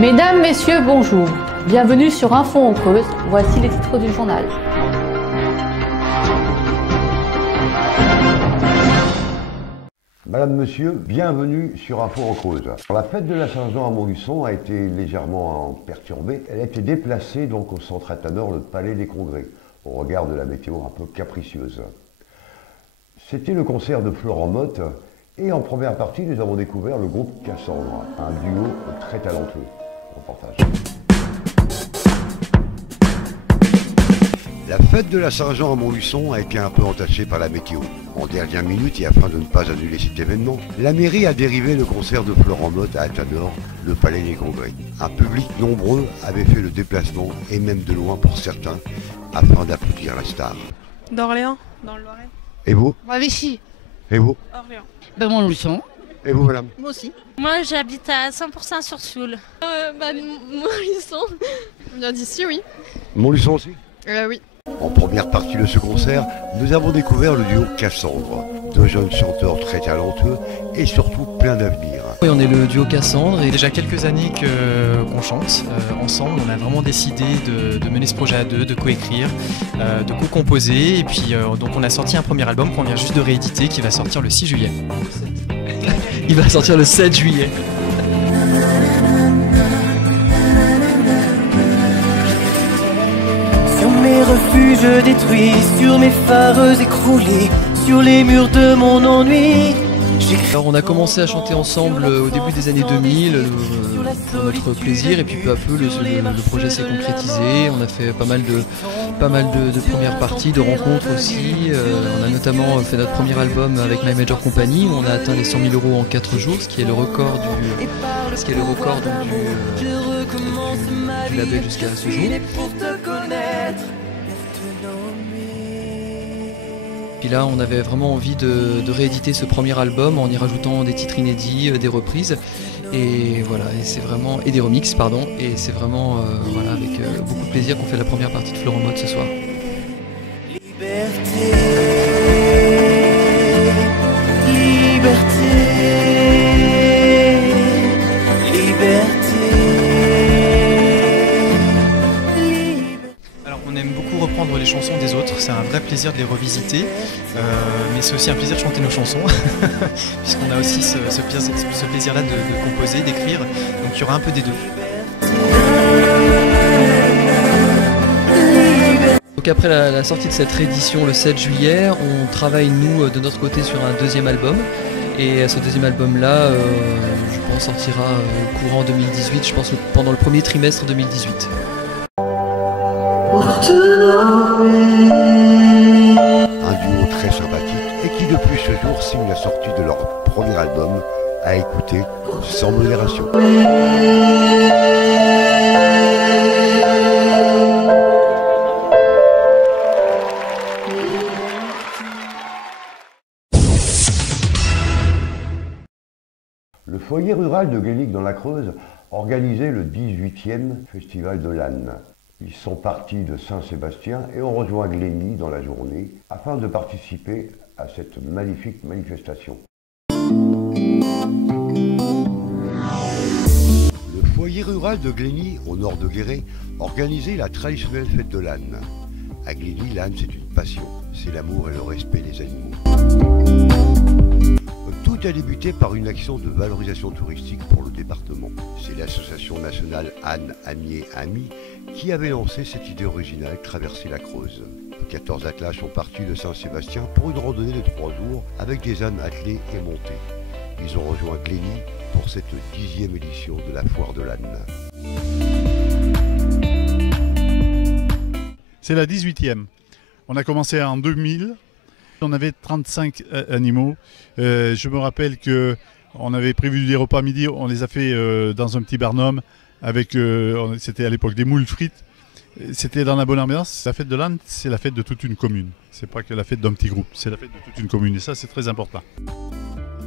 Mesdames, Messieurs, bonjour. Bienvenue sur Info en Creuse. Voici les titres du journal. Madame, Monsieur, bienvenue sur Info en Creuse. La fête de la Saint-Jean à Montluçon a été légèrement perturbée. Elle a été déplacée donc au centre Atanor, le Palais des Congrès, au regard de la météo un peu capricieuse. C'était le concert de Florent Mott et en première partie, nous avons découvert le groupe Cassandre, un duo très talentueux. Reportage. La fête de la Saint-Jean à Montluçon a été un peu entachée par la météo. En dernière minute et afin de ne pas annuler cet événement, la mairie a dérivé le concert de Florent Mott à Atanor, le Palais des Congrès. Un public nombreux avait fait le déplacement, et même de loin pour certains, afin d'applaudir la star. D'Orléans, dans le Loiret. Et vous? Moi, Vichy. Et vous? Orléans. Montluçon. Et vous, madame? Moi aussi. Moi, j'habite à 100% sur Soule. Montluçon. On vient d'ici, oui. Montluçon aussi? Oui. En première partie de ce concert, nous avons découvert le duo Cassandre, deux jeunes chanteurs très talentueux et surtout plein d'avenir. Oui, on est le duo Cassandre et déjà quelques années qu'on chante ensemble. On a vraiment décidé de mener ce projet à deux, de coécrire, de co-composer. Et puis donc on a sorti un premier album qu'on vient juste de rééditer qui va sortir le 6 juillet. Il va sortir le 7 juillet. Mes refuges détruits, sur mes phares écroulés, sur les murs de mon ennui. Alors on a commencé à chanter ensemble au début des années 2000 pour notre plaisir et puis peu à peu le projet s'est concrétisé. On a fait pas mal de premières parties, de rencontres aussi. On a notamment fait notre premier album avec My Major Company où on a atteint les 100 000 € en 4 jours, ce qui est le record du label jusqu'à ce jour. Puis là, on avait vraiment envie de rééditer ce premier album en y rajoutant des titres inédits, des reprises, et voilà, et des remixes, pardon. Et c'est vraiment voilà, avec beaucoup de plaisir qu'on fait la première partie de Florent Mott ce soir. Liberté, liberté, liberté. On aime beaucoup reprendre les chansons des autres, c'est un vrai plaisir de les revisiter, mais c'est aussi un plaisir de chanter nos chansons, puisqu'on a aussi ce plaisir-là de composer, d'écrire, donc il y aura un peu des deux. Donc après la sortie de cette réédition le 7 juillet, on travaille nous de notre côté sur un deuxième album, et ce deuxième album-là, je pense, sortira courant 2018, je pense pendant le premier trimestre 2018. Un duo très sympathique et qui depuis ce jour signe la sortie de leur premier album à écouter sans modération. Le foyer rural de Guénic dans la Creuse organisait le 18e festival de l'âne. Ils sont partis de Saint-Sébastien et ont rejoint Glény dans la journée afin de participer à cette magnifique manifestation. Le foyer rural de Glény, au nord de Guéret, organisait la traditionnelle fête de l'âne. À Glény, l'âne c'est une passion, c'est l'amour et le respect des animaux. Tout a débuté par une action de valorisation touristique pour le département. C'est l'association nationale Âne, Âniers, Amis qui avait lancé cette idée originale, traverser la Creuse. 14 attelage sont partis de Saint-Sébastien pour une randonnée de 3 jours avec des ânes attelés et montés. Ils ont rejoint Glény pour cette 10e édition de la foire de l'âne. C'est la 18e. On a commencé en 2000. On avait 35 animaux. Je me rappelle qu'on avait prévu des repas midi, on les a fait dans un petit barnum avec, c'était à l'époque des moules frites. C'était dans la bonne ambiance. La fête de l'âne, c'est la fête de toute une commune. C'est pas que la fête d'un petit groupe, c'est la fête de toute une commune. Et ça, c'est très important.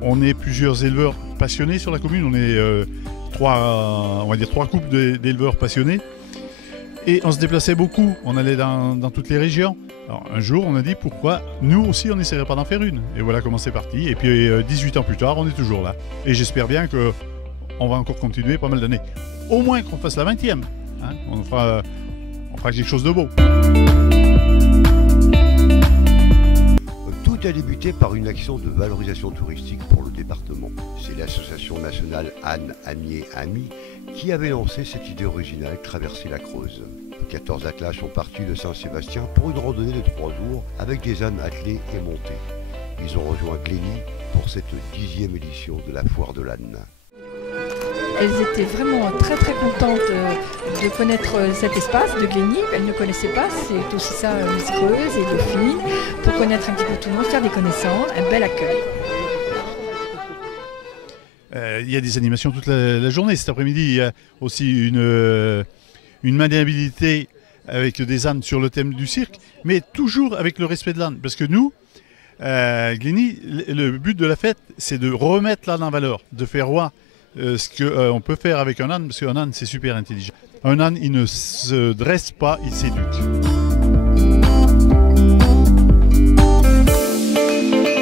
On est plusieurs éleveurs passionnés sur la commune. On est on va dire trois couples d'éleveurs passionnés. Et on se déplaçait beaucoup. On allait dans toutes les régions. Alors, un jour, on a dit pourquoi nous aussi, on n'essaierait pas d'en faire une. Et voilà comment c'est parti. Et puis 18 ans plus tard, on est toujours là. Et j'espère bien que on va encore continuer pas mal d'années. Au moins qu'on fasse la 20e. Hein, on fera quelque chose de beau. Tout a débuté par une action de valorisation touristique pour le département. C'est l'association nationale Anne, Amier, Amis qui avait lancé cette idée originale, traverser la Creuse. 14 attelage sont partis de Saint-Sébastien pour une randonnée de 3 jours avec des ânes attelés et montés. Ils ont rejoint Glény pour cette 10e édition de la Foire de l'Âne. Elles étaient vraiment très très contentes de connaître cet espace de Glény. Elles ne connaissaient pas, c'est aussi ça Miss Creuse et Dauphine, pour connaître un petit peu tout le monde, faire des connaissances, un bel accueil. Il y a des animations toute la journée. Cet après-midi, il y a aussi une maniabilité avec des ânes sur le thème du cirque, mais toujours avec le respect de l'âne. Parce que nous, Glény, le but de la fête, c'est de remettre l'âne en valeur, de faire voir ce qu'on peut faire avec un âne, parce qu'un âne, c'est super intelligent. Un âne, il ne se dresse pas, il s'éduque.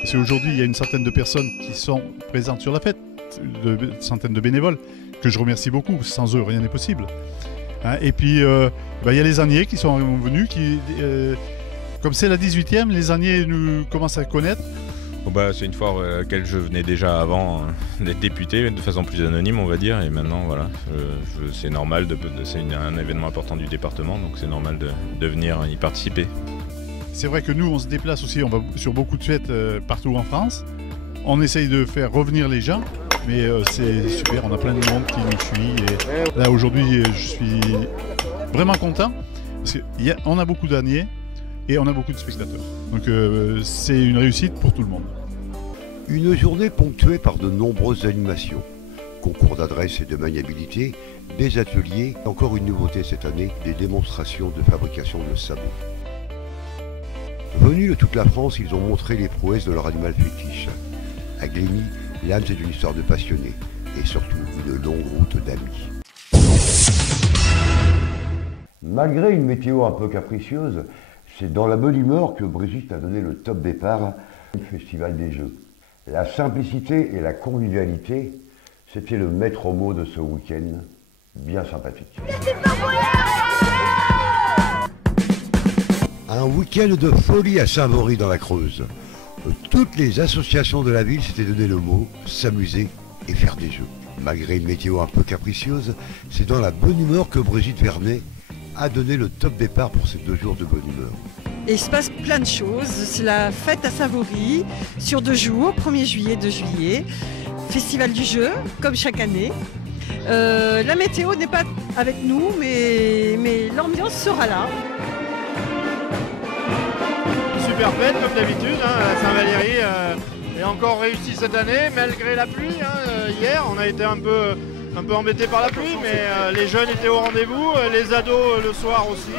Parce qu'aujourd'hui, il y a une centaine de personnes qui sont présentes sur la fête, une centaine de bénévoles, que je remercie beaucoup. Sans eux, rien n'est possible. Hein, et puis, il y a les âniers qui sont venus, comme c'est la 18e, les âniers nous commencent à connaître. C'est une foire à laquelle je venais déjà avant d'être député, de façon plus anonyme on va dire, et maintenant voilà, c'est normal, c'est un événement important du département, donc c'est normal de venir y participer. C'est vrai que nous on se déplace aussi, on va sur beaucoup de fêtes partout en France, on essaye de faire revenir les gens, mais c'est super, on a plein de monde qui nous suit, et là aujourd'hui je suis vraiment content, parce qu'on a beaucoup d'âniers, et on a beaucoup de spectateurs. Donc c'est une réussite pour tout le monde. Une journée ponctuée par de nombreuses animations. Concours d'adresse et de maniabilité, des ateliers, encore une nouveauté cette année, des démonstrations de fabrication de sabots. Venus de toute la France, ils ont montré les prouesses de leur animal fétiche. À Glény, l'âne c'est une histoire de passionnés et surtout une longue route d'amis. Malgré une météo un peu capricieuse, c'est dans la bonne humeur que Brigitte a donné le top départ au Festival des Jeux. La simplicité et la convivialité, c'était le maître mot de ce week-end, bien sympathique. Un week-end de folie à Saint-Vaury dans la Creuse. Toutes les associations de la ville s'étaient donné le mot, s'amuser et faire des jeux. Malgré une météo un peu capricieuse, c'est dans la bonne humeur que Brigitte Vernet a donné le top départ pour ces 2 jours de bonne humeur. Et il se passe plein de choses. C'est la fête à Saint-Vaury sur 2 jours, 1er juillet, 2 juillet. Festival du jeu, comme chaque année. La météo n'est pas avec nous, mais l'ambiance sera là. Super fête comme d'habitude, à Saint-Valéry est encore réussi cette année, malgré la pluie. Hier, on a été un peu embêté par la pluie, mais les jeunes étaient au rendez-vous, les ados le soir aussi.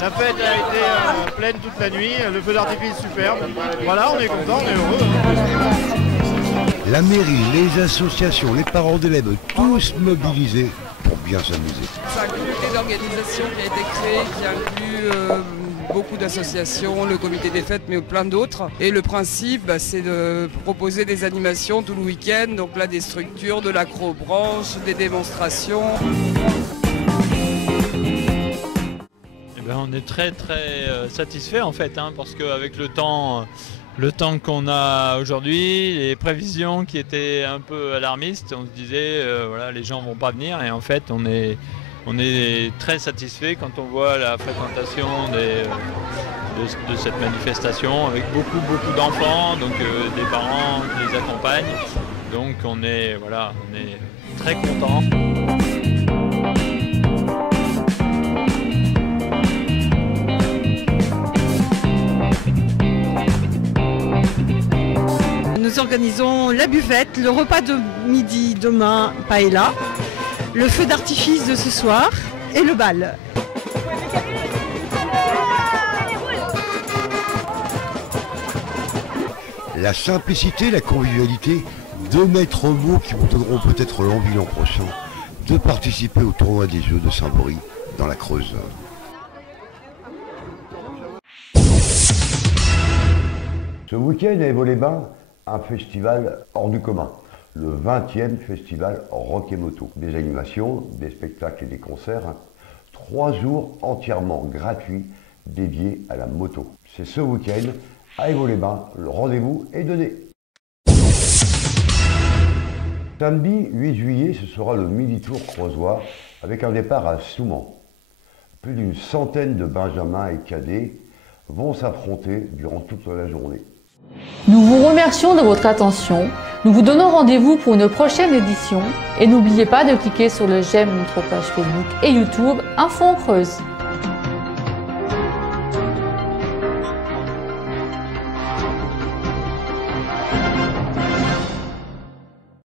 La fête a été pleine toute la nuit, le feu d'artifice superbe. Voilà, on est content, on est heureux. La mairie, les associations, les parents d'élèves, tous mobilisés pour bien s'amuser. C'est un comité d'organisation qui a été créé, qui inclut beaucoup d'associations, le comité des fêtes, mais plein d'autres. Et le principe, c'est de proposer des animations tout le week-end, donc là des structures, de l'acrobranche, des démonstrations. On est très satisfait en fait, parce qu'avec le temps qu'on a aujourd'hui, les prévisions qui étaient un peu alarmistes, on se disait voilà, les gens vont pas venir, et en fait on est très satisfait quand on voit la fréquentation de cette manifestation avec beaucoup d'enfants, donc des parents qui les accompagnent. Donc on est très contents. Nous organisons la buvette, le repas de midi demain, paella, le feu d'artifice de ce soir et le bal. La simplicité, la convivialité, 2 maîtres mots qui vous donneront peut-être l'envie l'an prochain de participer au tournoi des Jeux de Saint-Vaury dans la Creuse. Ce week-end à Évaux-les-Bains, un festival hors du commun. le 20e festival Rock et Moto. Des animations, des spectacles et des concerts, 3 jours entièrement gratuits dédiés à la moto. C'est ce week-end à Évaux-les-Bains, le rendez-vous est donné. Samedi 8 juillet, ce sera le midi-tour creusois avec un départ à Souman. Plus d'une centaine de benjamins et cadets vont s'affronter durant toute la journée. Nous vous remercions de votre attention. Nous vous donnons rendez-vous pour une prochaine édition. Et n'oubliez pas de cliquer sur le j'aime notre page Facebook et YouTube Info en Creuse.